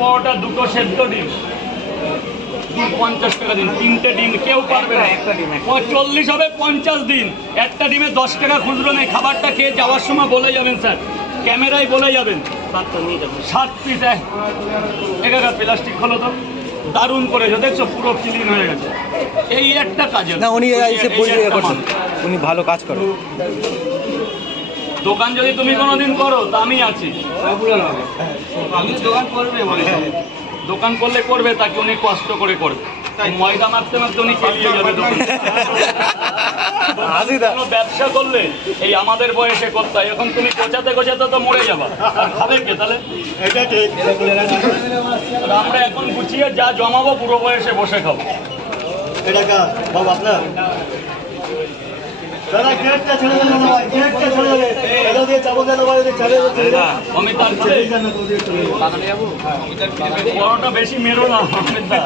পরোটা, দুটো সেদ্ধ ডিম, 50 টাকা দিন। 3টে ডিম কেউ পারবে না। 40 হবে 50 দিন। একটা ডিমে 10 টাকা খুচরো নেই। খাবারটা খেয়ে যাওয়ার সময় বলে যাবেন স্যার, ক্যামেরায় বলে যাবেন 60 পিস। এগারো প্লাস্টিক খোলো তো, দারুণ করেছো, দেখছো পুরো ক্লিন হয়ে গেছে। এই একটা কাজে না, উনি এসে পরিচয় করছেন, উনি ভালো কাজ করেন। দোকান যদি তুমি কোনোদিন করো তা আমি আছি। দোকান করবে বলে, দোকান করলে করবে, তাকে উনি কষ্ট করে করবে। ময়দা মাখতে মাখতে উনি খেলিয়ে যাবে দোকান। কোনো ব্যবসা করলে এই আমাদের বয়সে করতে হয়। এখন তুমি গোছাতে গোছাতে তো মরে যাবা, আর খাবে কে তাহলে? আমরা এখন গুছিয়ে যা জমাবো পুরো বয়সে বসে খাবো। এটা কাজ বাবা আপনার দাদা, গেটটা ছেড়ে দেন না ভাই, গেটটা ছেড়ে দেন। এটা দিয়ে যাবো কেন ভাই? ছেড়ে দেন। অমিতার ছেড়ে যান না, তো দিয়ে চলে যাবো। বড়টা বেশি মেরো না অমিতা।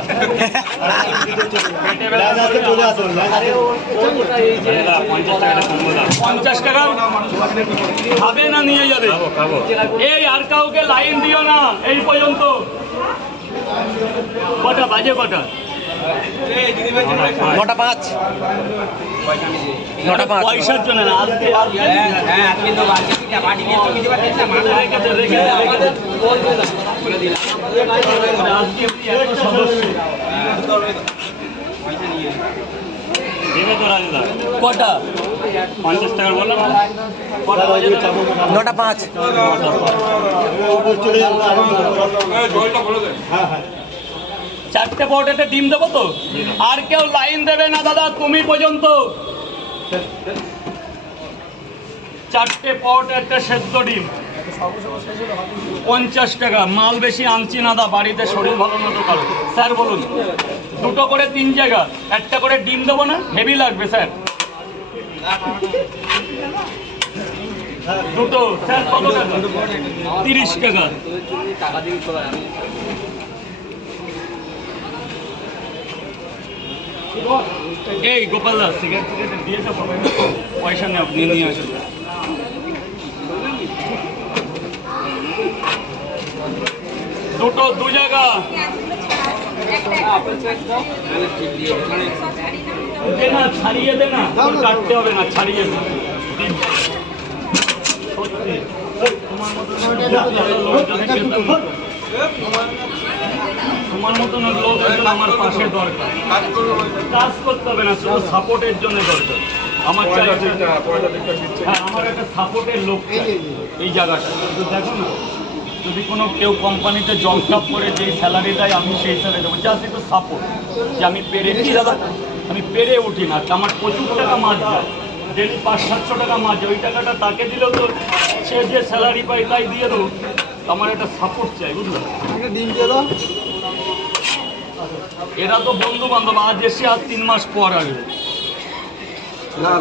চলে আসুন। 50 টাকা খাবে না নিয়ে যাবে। এই আর কাউকে লাইন দিও না এই পর্যন্ত। কটা বাজে? কটা? 9:05। পয়সার জন্য না, আজকে কটা? 50 টাকা বললাম। কটা বাজে? 9:05। চলে যাবো। হ্যাঁ হ্যাঁ, 4টে পরোটাতে ডিম দেবো তো। আর কেউ লাইন দেবে না দাদা, তুমি পর্যন্ত। 4টে পরোটা, একটা সেদ্ধ ডিম, 50 টাকা। মাল বেশি আনছি না দা, বাড়িতে শরীর ভালো না তো কারো। স্যার বলুন, দুটো করে 3 জায়গা, একটা করে ডিম দেবো না? হেভি লাগবে স্যার। দুটো স্যার কত টাকা? 30 টাকা। এই গোপাল দাস, সিগারেট দিয়ে তো পয়সা নেই, আপনি নিয়ে আসুন। দুটো 2 জায়গা। দে না, ছাড়িয়ে দে না, কাটতে হবে না, ছাড়িয়ে দে। সত্যি তোমার মতন লোক একজন আমার পাশে দরকার। কাজ করতে হবে না, শুধু সাপোর্টের জন্য দরকার। আমার হ্যাঁ, আমার একটা সাপোর্টের লোক এই জায়গাটা। কিন্তু দেখো না, যদি কোনো কেউ কোম্পানিতে জব টপ করে যেই স্যালারি দেয় আমি সেই স্যালারি দেবো। জাস্ট একটু সাপোর্ট, যে আমি পেরে দাদা, আমি পেরে উঠি না, আমার প্রচুর টাকা মাছ যায়, ডেলি 500-700 টাকা মাছ যায়। ওই টাকাটা তাকে দিলেও তো সে যে স্যালারি পাই তাই দিয়ে দেবো। আমার একটা সাপোর্ট চাই, বুঝলো? এরা তো বন্ধু বান্ধব, আজ এসে আর 3 মাস পর আসবে।